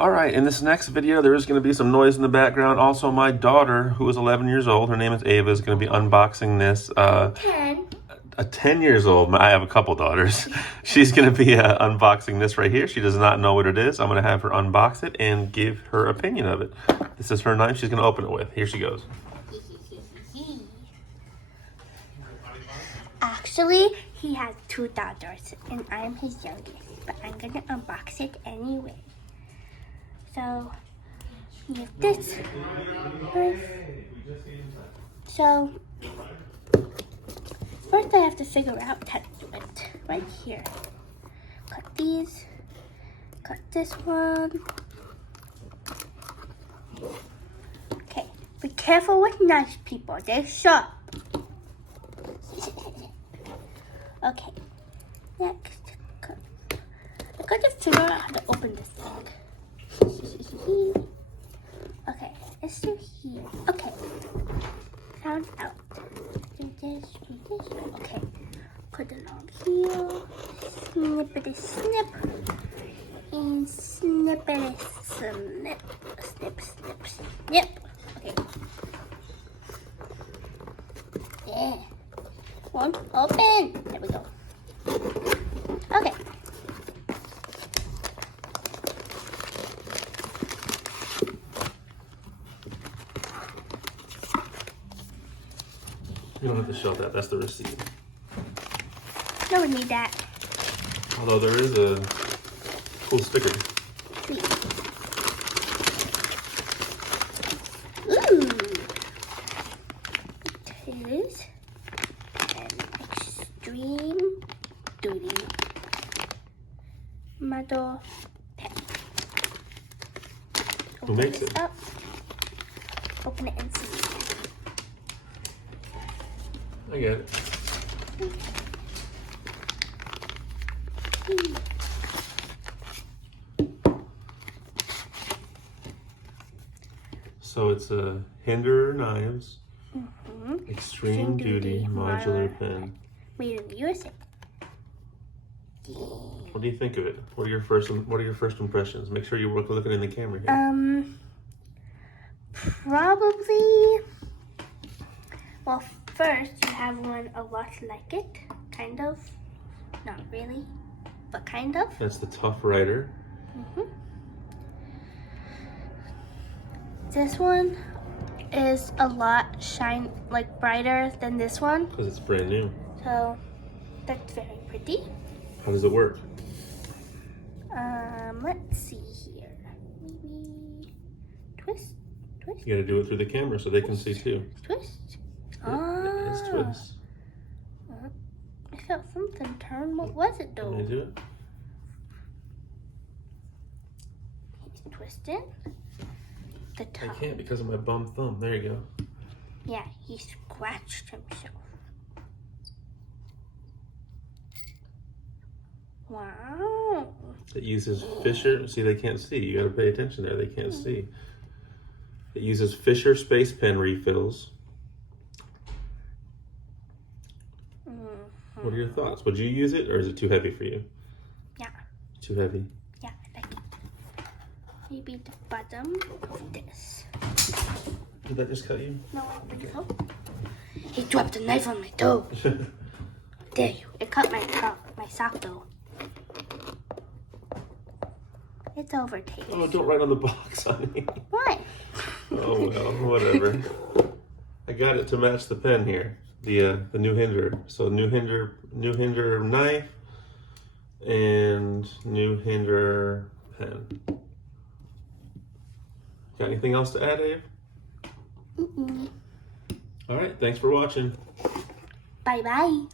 All right, in this next video, there is going to be some noise in the background. Also, my daughter, who is 11 years old, her name is Ava, is going to be unboxing this. 10. 10 years old. I have a couple daughters. She's going to be unboxing this right here. She does not know what it is. I'm going to have her unbox it and give her opinion of it. This is her knife she's going to open it with. Here she goes. Actually, he has 2 daughters, and I'm his youngest. But I'm going to unbox it anyway. So, we have this first. So, first I have to figure out how to do it. Right here. Cut these. Cut this one. Okay, be careful with knives, people. They're sharp. Okay, next. I gotta figure out how to open this thing. Okay, let's do here. Okay, found out. Do this. Okay, put it on here. Snippity snip. And snippity snip. Snip. Okay. Yeah. Won't open. There we go. Okay. You don't have to show that. That's the receipt. No, we need that. Although there is a cool sticker. Sweet. Ooh. It is an extreme duty model pen. Who makes it? Up. Open it and see. I get it. So it's a Hinder Knives Extreme Duty Modular Pen. Made in the USA. What do you think of it? What are your first impressions? Make sure you're looking in the camera here. Probably. Well, first you have one a lot like it, kind of. Not really, but kind of. That's the Tough Rider. This one is a lot brighter than this one. Because it's brand new. So that's very pretty. How does it work? Let's see here. Maybe twist. You gotta do it through the camera so they can see too. Twist. It's twist. I felt something turn. What was it though? Can I do it? He's twisting the I top. can't because of my bum thumb. There you go. Yeah, he scratched himself. Wow. It uses Fisher. See, they can't see. You gotta pay attention there. They can't see. It uses Fisher Space Pen refills. What are your thoughts? Would you use it, or is it too heavy for you? Yeah. Too heavy? Yeah, I like it. Maybe the bottom of this. Did that just cut you? No, I think so. He dropped a knife on my toe. There you. It cut my sock though. It's over taste. Oh, don't write on the box, honey. What? Oh well, whatever. I got it to match the pen here. The new Hinder. So new Hinder knife and new Hinder pen. Got anything else to add, Abe? All right, thanks for watching. Bye bye.